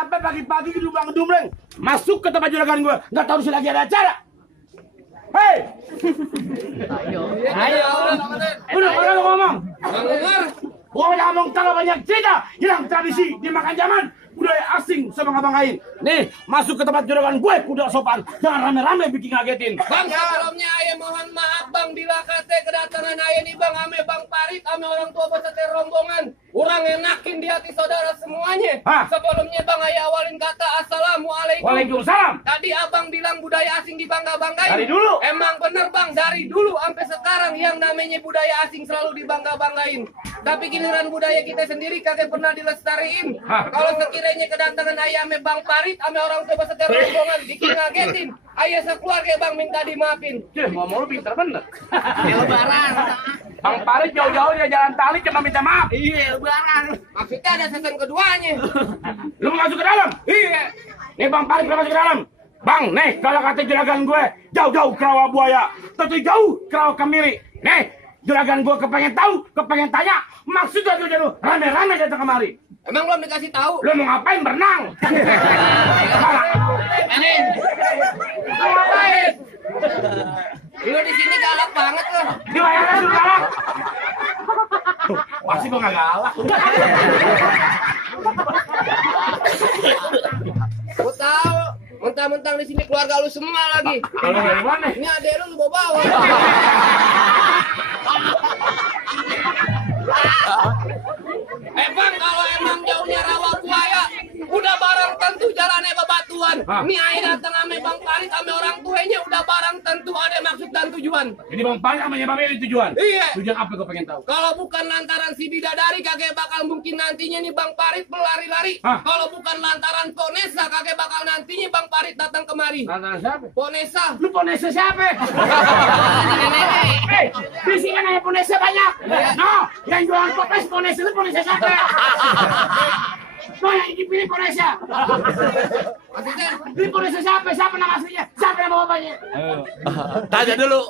siapa pagi-pagi di lubang dumleng masuk ke tempat juragan gue? Nggak tahu sih lagi ada acara. Hei! Ayo. Udah kalau ngomong. Gua ngomong kalau banyak cerita, hilang tradisi, dimakan zaman, budaya asing sama ngabang lain. Nih, masuk ke tempat juragan gue, kuda sopan. Jangan rame-rame bikin ngagetin. Bang, sebelumnya ayah mohon maaf bang, bila kate kedatangan ayah nih bang, ame bang Parit, ame orang tua beserta rombongan. Orang enakin di hati saudara semuanya. Sebelumnya bang, ayah awalin kata assalamualaikum. Waalaikumsalam. Tadi abang bilang budaya asing dibangga-banggain. Dari dulu. Emang bener bang, dari dulu sampai sekarang yang namanya budaya asing selalu dibangga-banggain. Tapi giliran budaya kita sendiri kagak pernah dilestariin. Kalau sekiranya kedatangan ayah ame bang Parit, ame orang tua beserta rombongan, bikin ngagetin. Ayah sekeluarga bang minta dimaafin. Ngomong lu pinter bener. Lebaran. Bang Parit jauh-jauh dia jalan tali cuma minta maaf. Iya, lebaran. Maksudnya ada season keduanya. Lu mau masuk ke dalam? Iya. Nih Bang Parit masuk ke dalam. Bang, nih kalau kata juragan gue, jauh-jauh ke rawa buaya, tentu jauh ke rawa kemiri. Nih, juragan gue kepengen tahu, kepengen tanya, maksudnya jauh-jauh rame-rame datang kemari. Emang belum dikasih tahu? Lu mau ngapain berenang? Ini. Ngapain? Lu di sini galak banget loh. Di layarnya lu galak. Pasti gua nggak galak. Gua tahu. Mentang-mentang di sini keluarga lu semua lagi. Kalau dari mana? Ini adek lu bawa. Bang, kalau emang jauhnya rawa buaya, udah barang tentu jalannya bebatuan. Ini ayah datang ame bang Parit, ame orang tuanya udah barang tentu ada maksud dan tujuan. Jadi Bang Parit sama Bang Eli tujuan? Iya. Tujuan apa gua pengen tahu? Kalau bukan lantaran si bidadari, kagak bakal mungkin nantinya nih bang Parit berlari-lari. Kalau bukan lantaran Ponesa, kagak bakal nantinya bang Parit datang kemari. Lantaran siapa? Ponesa. Lu Ponesa siapa? Hei, di sini kan ada Ponesa banyak. No, yang jualan toples Ponesa, lu Ponesa siapa? No, yang dipilih Ponesa. Maksudnya? Ini Ponesa siapa? Siapa nama aslinya? Siapa nama bapaknya? Tanya dulu.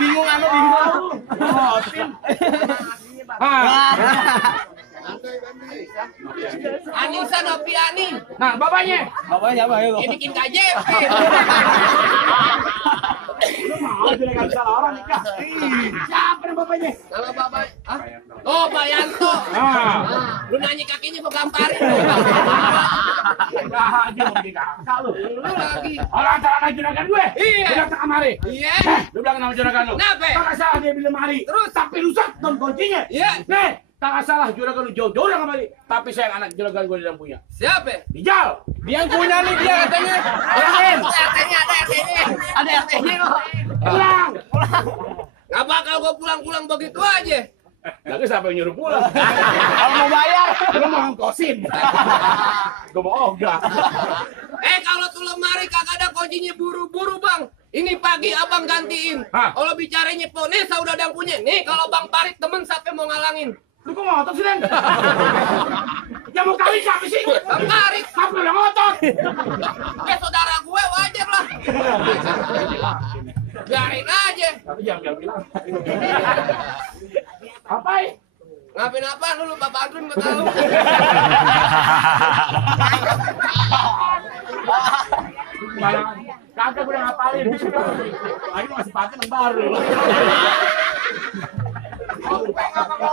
Bingung, bingung. Oh, Tim. Anissa Noviani. Nah, bapaknya? Bapaknya apa ya? Dia bikin KJP. Lu mau juragan salah orang nikah? Siapa nama bapaknya? Nama bapak? Hah? Oh, Pak Yanto. Lu nanya kakinya kok gamparin. Enggak aja mau bikin kakak lu. Lu lagi. Orang antara anak juragan gue. Iya. Dia datang kemari. Iya. Lu bilang nama juragan lu. Kenapa? Kakak salah dia bilang mari. Terus? Tapi rusak don kuncinya. Iya. Nih, kakak salah juragan lu jauh-jauh udah kemari. Tapi sayang anak juragan gue tidak punya. Siapa? Dijal. Dia yang punya nih dia katanya. Orang RT-nya, ada RT-nya. Ada RT-nya kok. pulang. Nggak bakal gua pulang-pulang begitu aja. Lagi siapa yang nyuruh pulang? Kalau mau bayar, Lu mau ngongkosin. Gue mau ogah. Kalau tuh lemari kagak ada kuncinya buru-buru bang. Ini pagi abang gantiin. Kalau bicaranya Ponesa udah ada yang punya. Nih kalau bang Parit temen sampai mau ngalangin. Lu kok ngotot sih, Den? Yang mau kawin siapa sih? Bang Parit. Apa udah ngotot? Saudara gue wajar lah. Biarin aja. Tapi jangan bilang. Apa ya? Ngapain apa lu lupa bantuin gua tahu. Kagak gue udah ngapalin. Lagi masih pakai yang baru.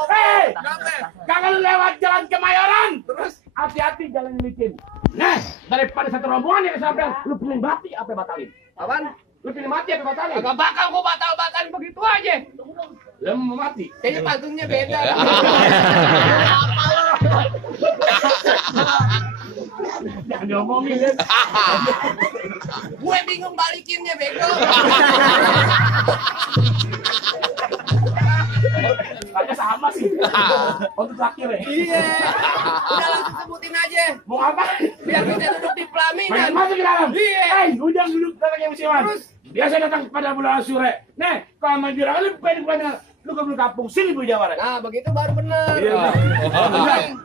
Hei, kagak lu lewat jalan Kemayoran. Terus hati-hati jalan licin. Nah, daripada satu rombongan yang sampai lu pilih mati apa batalin? Apaan? Lu pilih mati apa batalin? Gak bakal gua batal-batalin begitu aja. Lu mau mati? Kayaknya pantunnya beda. Jangan diomongin, kan? Gue bingung balikinnya bego. Kayaknya sama sih. Untuk terakhir ya? Iya. Udah langsung sebutin aja. Mau apa? Biar kita duduk di pelaminan. Masuk ke dalam. Iya. Hei, ujang duduk datangnya musiman. Biasa datang pada bulan Sure. Nih, kalau mau jurang lu pengen lu ke kampung sini Bu Jawa. Nah, begitu baru bener. Iya.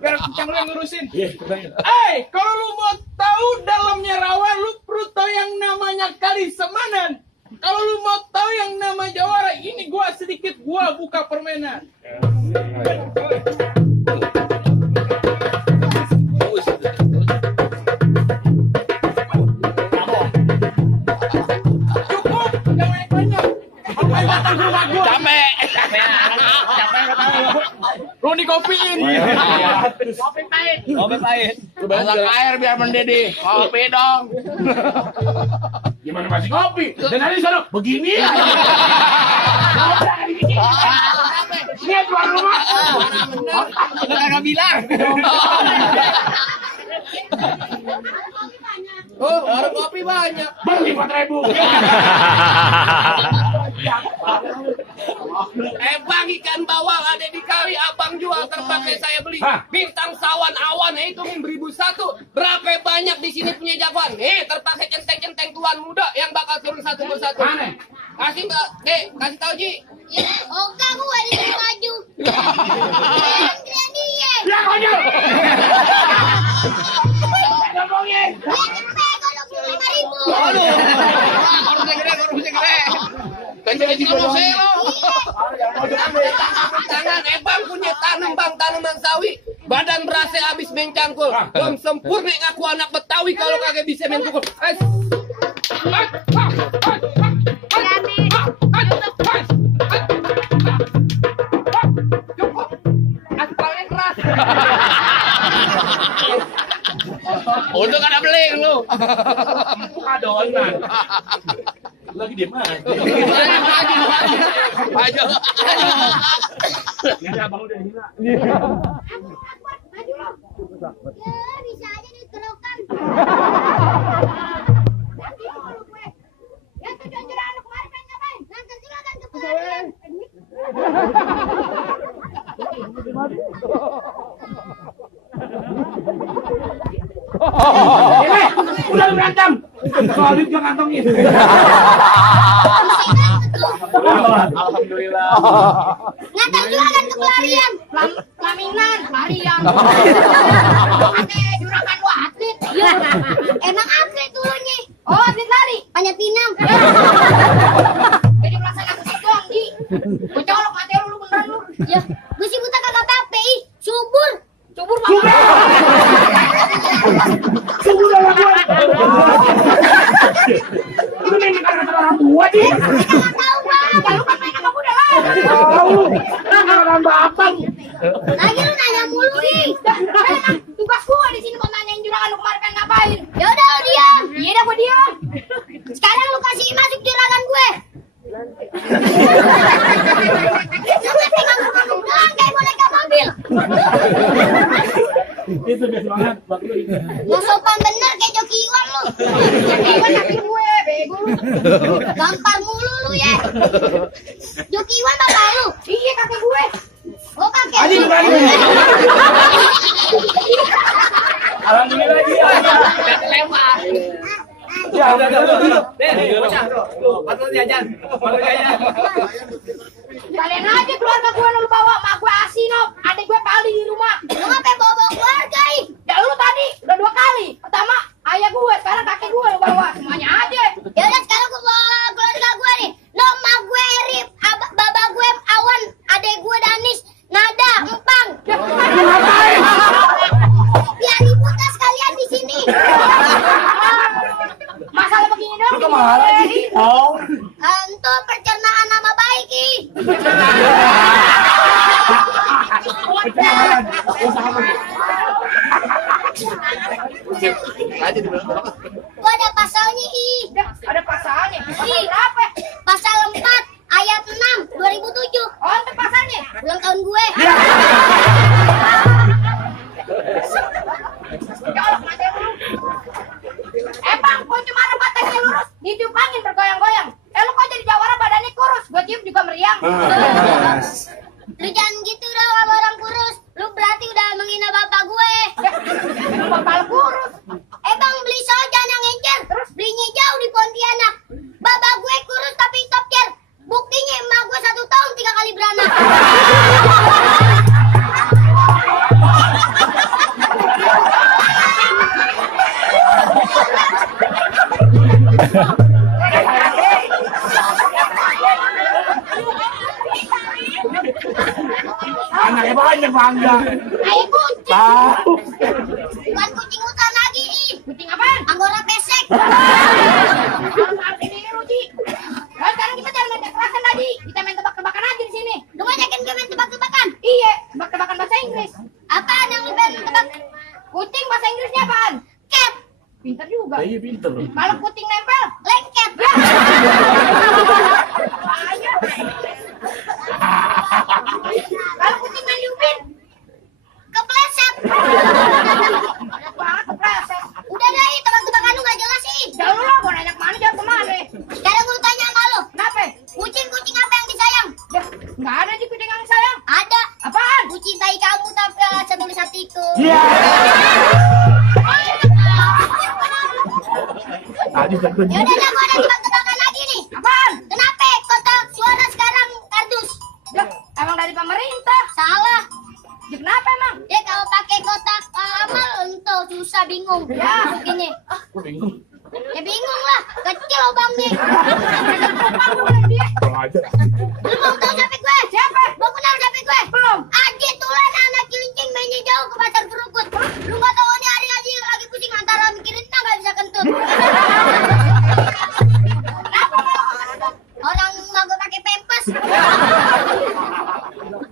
biar kencang lu yang ngurusin. Eh, kalau lu mau tahu dalamnya rawa, lu perlu tahu yang namanya kali semanan. Kalau lu mau tahu yang nama Jawara, ini gua buka permainan. Lu dikopiin. Kopi pahit. Masak air biar mendidih. Kopi dong. Gimana masih kopi? Dan tadi sana begini ya. Lihat tuan rumah. Udah kagak bilang. Oh, warung kopi banyak. Beli 4.000. Bang, ikan bawal ada di kali, abang jual terpakai saya beli. Hah? Bintang sawan awan, itu 1.001. Berapa banyak di sini punya jagoan? Terpakai centeng-centeng tuan muda yang bakal turun satu persatu. Mana? Kasih Mbak, Dek, kasih tahu Ji. Ya, oke gue di sini maju. Keren dia. Ya konyol. Ngomongin. Dia cepet kalau 5.000. Aduh. Korupsi gede. Kenceng kalau selo. Jangan, Bang punya tanam bang, tanaman sawi. Badan berasa habis main cangkul. Belum sempurna aku anak Betawi kalau kagak bisa main pukul. Cukup. Aspalnya keras. Untuk ada beling lu. Adonan. Lagi diem aja. Maju. Ini abang udah hina. Ya, bisa aja dikerokan. Ya, tujuan juragan lu kemarin pengen ngapain? Nangkep juragan ke pelarian. Udah berantem. Soal duit gua kantongin. Alhamdulillah. Ngantar juragan ke pelarian. Pelaminan, pelarian. Pakai juragan lu atlet. Ya, emang atlet dulunya. Oh, atlet lari. Panjat pinang. Jadi melaksanakan doang, Ji. Gua colok mati lu beneran lu. Ya, gua sih buta kagak apa-apa, ih. Subur. Subur banget. Subur dah gua. Lu main kata orang tua, Ji. Enggak tahu, Bang. Ya, lu kan main sama kuda lah. Tahu. Orang bapak. Lagi lu nanya mulu, ih. Emang tugas gua di sini mau nanyain juragan lu kemarin pengen ngapain. Ya udah lu diam. Iya dah gua diam. Sekarang lu kasih masuk juragan gue. Lu kan tinggal ngomong doang kayak boneka mobil. Itu biasa banget. Gak sopan bener kayak Joki Iwan lu. Joki Iwan kaki gue, bego lu. Gampar mulu lu ya. Joki Iwan bapak lu? Iya kakek gue. Oh kakek Aji lu. berani. Alhamdulillah dia. Lempar. Ya udah. Patut jajan. Kalian aja keluarga gue lu bawa, mak gue Asino, adik gue paling di rumah. Lu ngapain bawa keluarga ih? Ya lu tadi udah 2 kali. Pertama ayah gue, sekarang kakek gue lu bawa, semuanya aja. Ya udah sekarang gue bawa keluarga gue nih. Lo mak gue Rip, baba gue Awan, adik gue Danis, Nada, Empang. Ngapain? Biar ribut sekalian di sini. Masalah begini dong. Lu kemana sih? Oh. Untuk pencernaan nama baik ih. Gua ada pasalnya ih. Ada pasalnya. Ih, berapa? Pasal 4 ayat 6 2007. Oh, itu pasalnya. Ulang tahun gue. Colok mati lu. Bang, kok cuma ada matanya lurus, ditiup angin bergoyang-goyang. Lu kok jadi jawara badannya kurus, gua tiup juga meriang. Lu jangan gitu dong sama orang kurus. Lu berarti udah menghina bapak gue. Lu bapak lu kurus. Bang beli sojan yang encer. Terus belinya jauh di Pontianak. Bapak gue kurus tapi top tier. Buktinya emak gue 1 tahun 3 kali beranak. Anaknya banyak bangga. Ayo kucing. Tahu. Bukan kucing hutan lagi ih. Kucing apaan? Anggora pesek. Ini Ruji. Nah, sekarang kita jangan main kekerasan tadi. Kita main tebak-tebakan aja di sini. Lu ngajakin gue main tebak-tebakan? Iya, tebak juga. Iya pinter. Kalau puting nempel, lengket. Ya. Kalau puting main diupin, kepleset. Banyak banget kepleset. Udah deh, tebak-tebakan lu nggak jelas sih. Jauh lah, mau nanya kemana, jauh kemana. Sekarang gue tanya sama lu. Kenapa? Kucing apa yang disayang? Ya, nggak ada di kucing yang sayang. Ada. Apaan? Kucintai kamu tapi setulis hatiku. Iya. Tadi takut. Ya udah, gue ada tebak-tebakan lagi nih. Apaan? Kenapa kotak suara sekarang kardus? Ya, emang dari pemerintah. Salah. Ya, kenapa emang? Ya kalau pakai kotak amal untuk susah bingung. Ya, begini. Gue bingung. Ya bingung lah, kecil lubangnya. Kurang ajar. Lu mau tahu siapa gue? Siapa? Mau kenal siapa gue? Belum. Aji Tulan anak kilincing mainnya jauh ke pasar Perukut. Lu nggak tahu nih hari Aji lagi pusing antara mikirin nggak bisa kentut. Orang mau gue pakai pempes.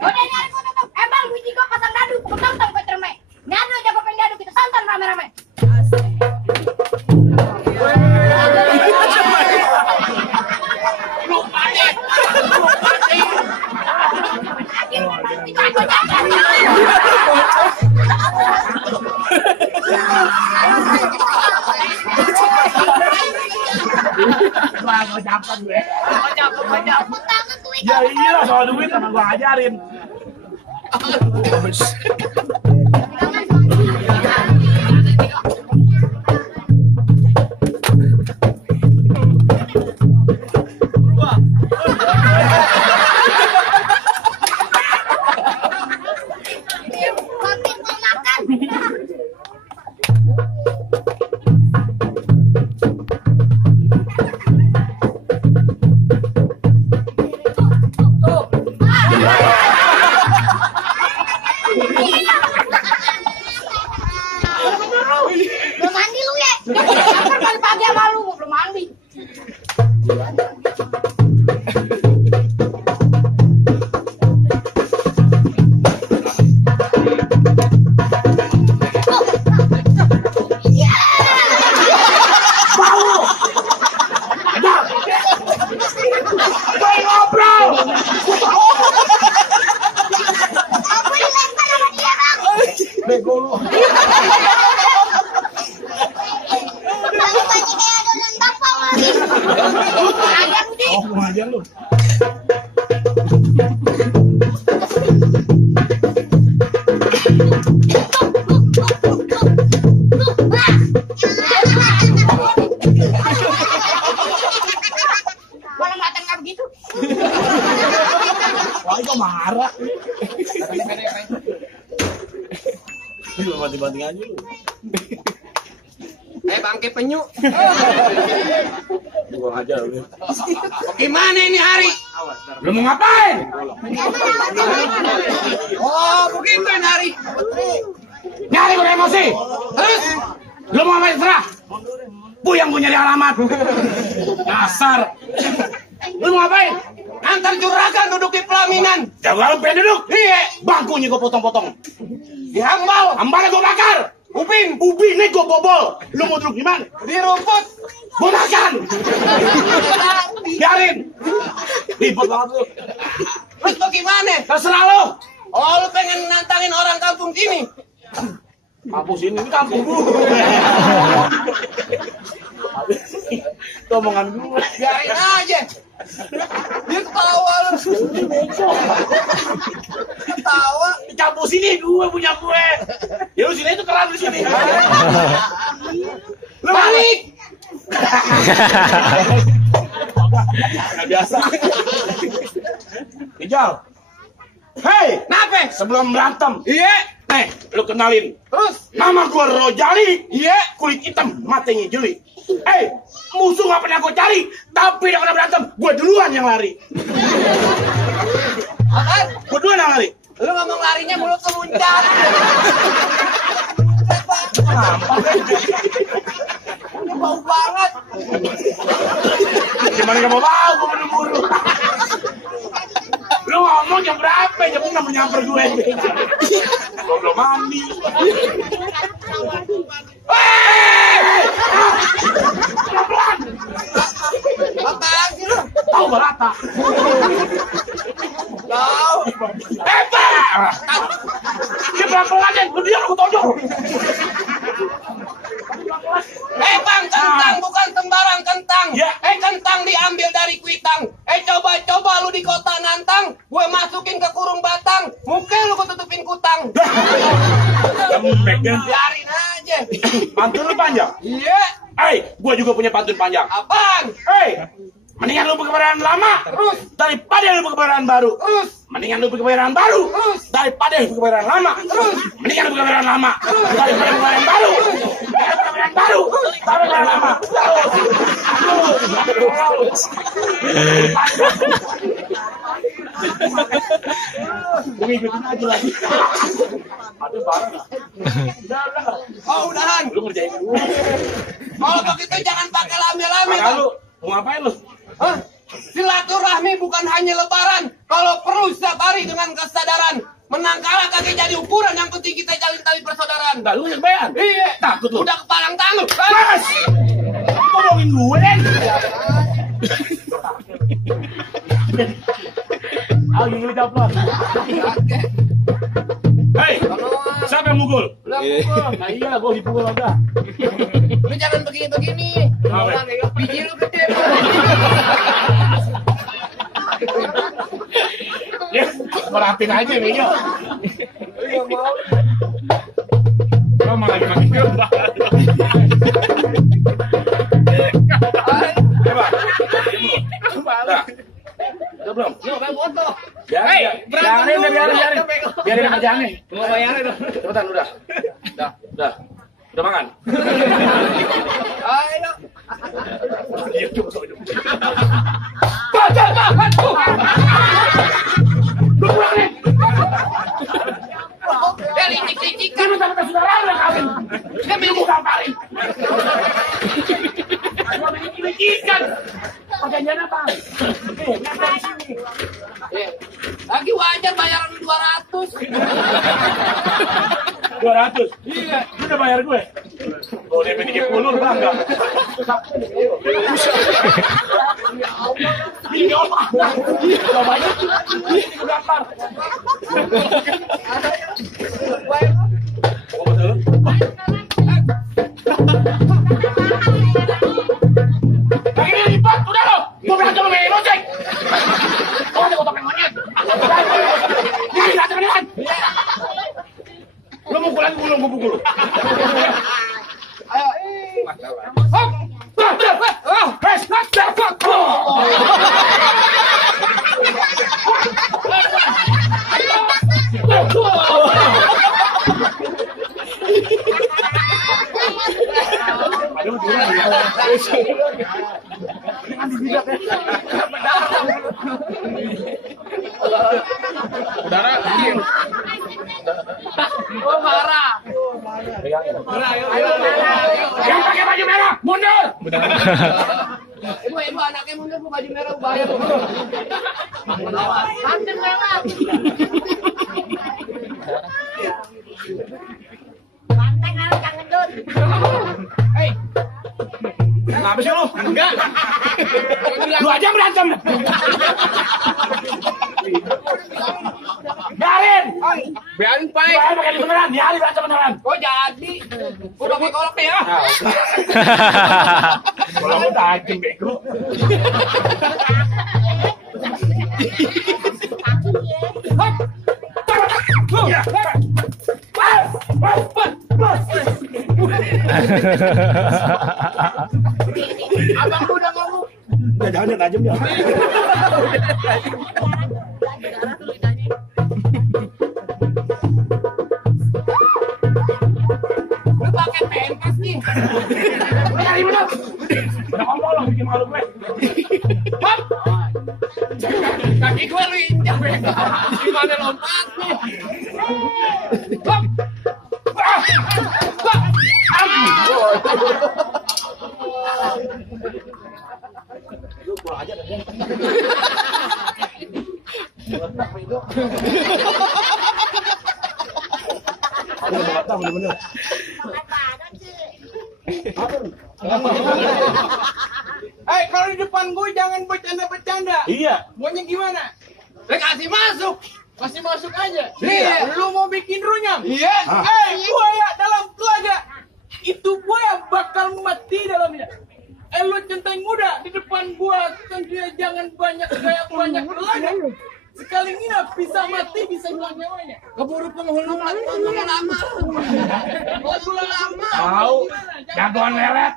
Udah nyari gue tutup. Bang, biji gue pasang dadu, tonton gue cermek. Nyadu jago pengen dadu, kita tonton rame-rame. Wah, gue dapat gue. Tepuk tangan tuh, Ya iya soal duit sama gue ajarin. Mampir mau makan. Belum mandi lu ya? Lapar pagi-pagi sama lu, belum mandi. Gue ngobrol. Aku dilempar sama dia, Bang. Bego lu. Lagi banyak kayak adonan bakpao lagi. Ajar lu, Di. Oh, mau aja lu. Mana matang nggak begitu? Wah, gue marah. Lu banting-banting aja lu. Bangke penyu. Gue aja lu. Gimana ini hari? Lu mau ngapain? Oh, begitu ini hari. Nyari gue emosi. Terus? Lu mau ngapain serah? Yang gue nyari alamat. Dasar. Lu mau ngapain? Antar juragan duduk di pelaminan. Jaga lu pengen duduk. Iya. Bangkunya gue potong-potong. Dihambal. Hambalnya gue bakar. Ubinnya gue bobol. Lu mau duduk di mana? Di rumput. Gue makan. Biarin. Ribet banget lu. Terus bagaimana? Terserah lu. Oh, lu pengen nantangin orang kampung sini? Kampung sini, ini kampung gue. Itu omongan gue. Biarin aja. Dia ketawa lu. Ketawa. Di kampung sini gue punya gue. Ya lu sini itu keran di sini. Lu balik. Nggak biasa. Ijal. Hei, Kenapa? sebelum berantem, Iya. nih, lu kenalin. Terus? Nama gua Rojali. Iya, kulit hitam, matanya jeli. Hei, musuh nggak pernah gua cari, tapi udah pernah berantem. Gua duluan yang lari. Apaan? Gua duluan yang lari. Lu ngomong larinya mulut kemuncat. Ini bau banget. Gimana gak mau bau, gua buru-buru. Lu ngomong jam berapa? Jam 6 nyamper gue. Gua belum mandi. Hei! mata. Tahu. Dia pelan-pelan aja, lu dia aku tonjok. Bang, kentang bukan sembarang kentang. Ya. Kentang diambil dari kuitang. Coba lu di kota Nantang, gue masukin ke kurung batang, muka lu gue tutupin kutang. Lembek ya. Biarin aja. Pantun lu panjang. Iya. Gua juga punya pantun panjang. Apaan? Mendingan lu berkebaran lama Terus. daripada lu berkebaran baru. Terus. Mendingan lu berkebaran baru Terus. daripada lu berkebaran lama. Terus. Mendingan lu berkebaran lama daripada berkebaran baru. Berkebaran baru daripada berkebaran lama. Ngikutin aja lagi. Aduh parah. Oh, udahan. Lu ngerjain gua. Kalau begitu jangan pakai lame-lame. Makanya lu mau ngapain lu? Hah? Silaturahmi bukan hanya lebaran. Kalau perlu setiap hari dengan kesadaran. Menang kalah kagak jadi ukuran. Yang penting kita jalin tali persaudaraan. Enggak, lu yang bayar. Iya. Takut lu. Udah kepalang tangan. Mas! Ngomongin gue, Den. Lagi ngeliat. Hei, siapa yang mukul? Udah pukul. Nah iya, gue dipukul udah. Lu jangan begini-begini. Apa? Biji lu gede. Ya, merhatiin aja, Bego. Kamu lagi makin gembar. Udah belum? Coba foto. Biarin kerjaannya. Mau bayarin dong. Cepetan, udah. Udah makan. Ayo. Lu pulang nih. Ya licik-licikan. Kan sama saudara lu yang kawin. Kan lu gamparin. Gua licik-licikan. Perjanjian apa? Dari sini. Lagi wajar bayaran 200. 200. Iya. Lu udah bayar gue. Oh, dia pengen 30 lu bangga. Ini apa? Udah banyak. Ini gampar. Oh, betul. Lagi lipat, udah lo. Gua berantem sama Melo, cek. Oh, ada kotak monyet. Ini datang kan. Lu mukul lagi belum gua pukul. Ayo. Hop. Oh, marah. Yang pakai baju merah, mundur. Ibu anaknya mundur bu baju merah bahaya bu. Kanteng lewat. Banteng lewat jangan gendut. Hei, Kenapa sih lu? enggak. Lu aja berantem. Biarin. Biarin Pak. Biarin pakai di beneran, di hari berantem beneran. Oh jadi. Udah pakai kolok nih ya. Kalau lu tajam bego. Abang lu udah ngomong. Jangan tajam ya. Lu pakai pempes nih. Cari bener. Udah ngomong lo bikin malu gue. Hop. Kaki gue lu injak bego. Gimana lompatnya? Hop. Lu pulang aja dah. Bener-bener. Apa sih? Hei, kalau di depan gue jangan bercanda-bercanda. Iya. Maunya gimana? Kasih masuk. Masih masuk aja. Iya. Lu mau bikin runyam? Iya. Buaya dalam telaga. Itu buaya bakal mati dalamnya. Lu centeng muda di depan gua, tentunya jangan banyak gaya banyak telaga. Sekali nginap bisa mati, bisa hilang nyawanya. Keburu penghulu lama. Tahu. Jagoan lelet.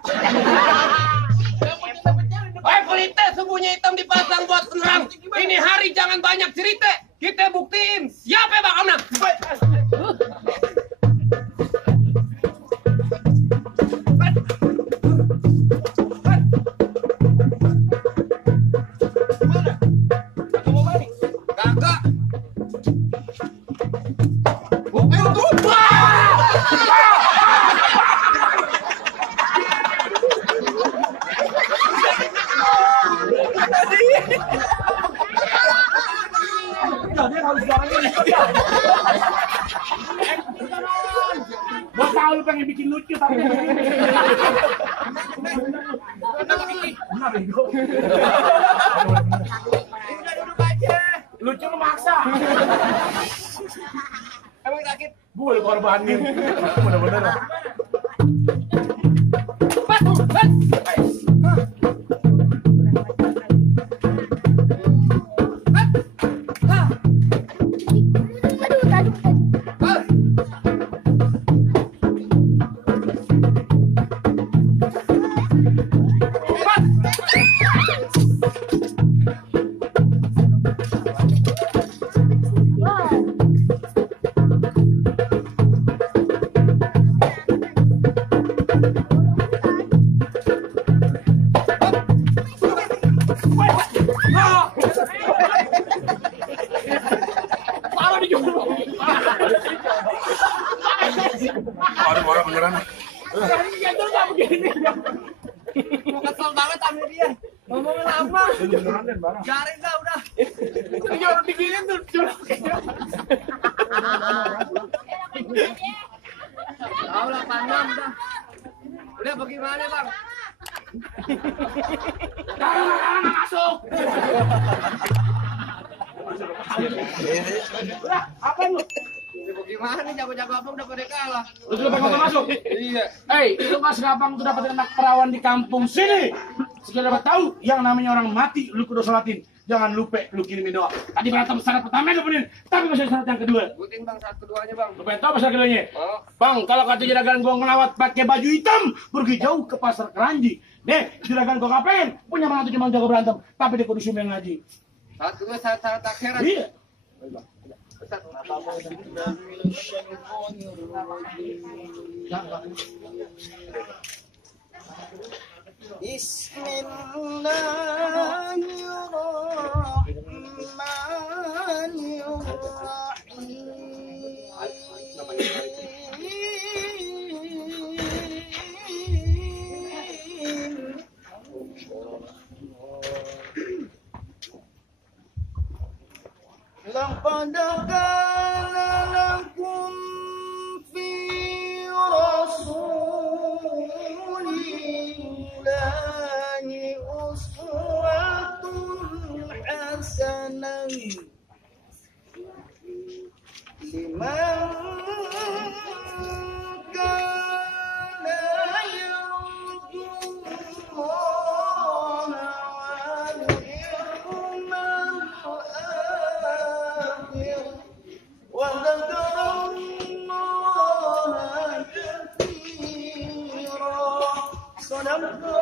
Pelite subuhnya hitam dipasang buat penerang. Ini hari jangan banyak cerita. Kita buktiin siapa Bang Amna. Kakak. Gua tahu lu pengen bikin lucu tapi lucu lu maksa. Emang sakit? Gue korbanin. Bener-bener. Orang beneran. Kesel banget sama dia. Ngomongin lama. Garing dah udah. Jangan diginin tuh. Tahu lah panjang udah. Udah bagaimana Bang? Jangan masuk. Apa lu? Bagaimana nih jago-jago abang udah pada kalah. Lu sudah pengen masuk? Iya. Hei, lu Mas Gabang tuh dapat anak perawan di kampung sini. Sekali dapat tahu yang namanya orang mati, lu kudu sholatin. Jangan lupa lu kirimin doa. Tadi berantem syarat pertama lu benerin, tapi masih syarat yang kedua. Butin Bang syarat keduanya Bang. Lu pengen tahu syarat keduanya? Oh. Bang, kalau kata juragan gua ngelawat pakai baju hitam, pergi jauh ke pasar Keranji. Deh, juragan gua ngapain? Punya mantu cuma jago berantem, tapi dia kudu sumbang ngaji. Syarat kedua syarat akhirat. Iya. لقد كان لكم في رسول الله أسوة حسنة لمن كان يرجو الله واليوم الآخر وذكر الله كثيرا صدق